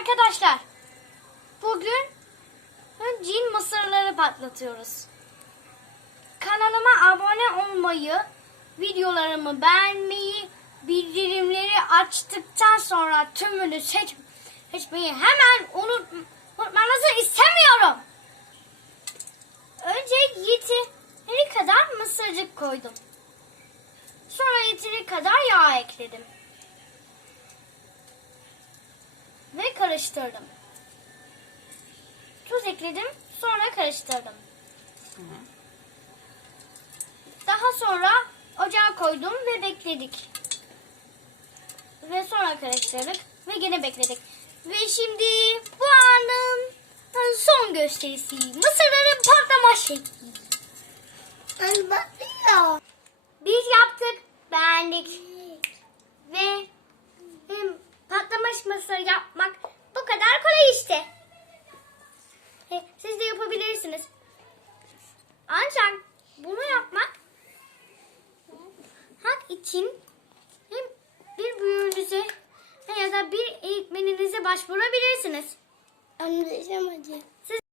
Arkadaşlar bugün cin mısırları patlatıyoruz. Kanalıma abone olmayı, videolarımı beğenmeyi, bildirimleri açtıktan sonra tümünü seç, seçmeyi hemen unut, unutmanızı istemiyorum. Önce yeteri kadar mısırcık koydum. Sonra yeteri kadar yağ ekledim. Ve karıştırdım. Tuz ekledim, sonra karıştırdım. Daha sonra ocağa koydum ve bekledik. Ve sonra karıştırdık ve gene bekledik. Ve şimdi bu anın son gösterisi. Mısırların patlama şekli. Biz yaptık, beğendik. Ve hem patlamış mısır yapmak de yapabilirsiniz. Ancak bunu yapmak hak için hem bir büyüğünüze ya da bir eğitmeninize başvurabilirsiniz. Anlaşamadım. Siz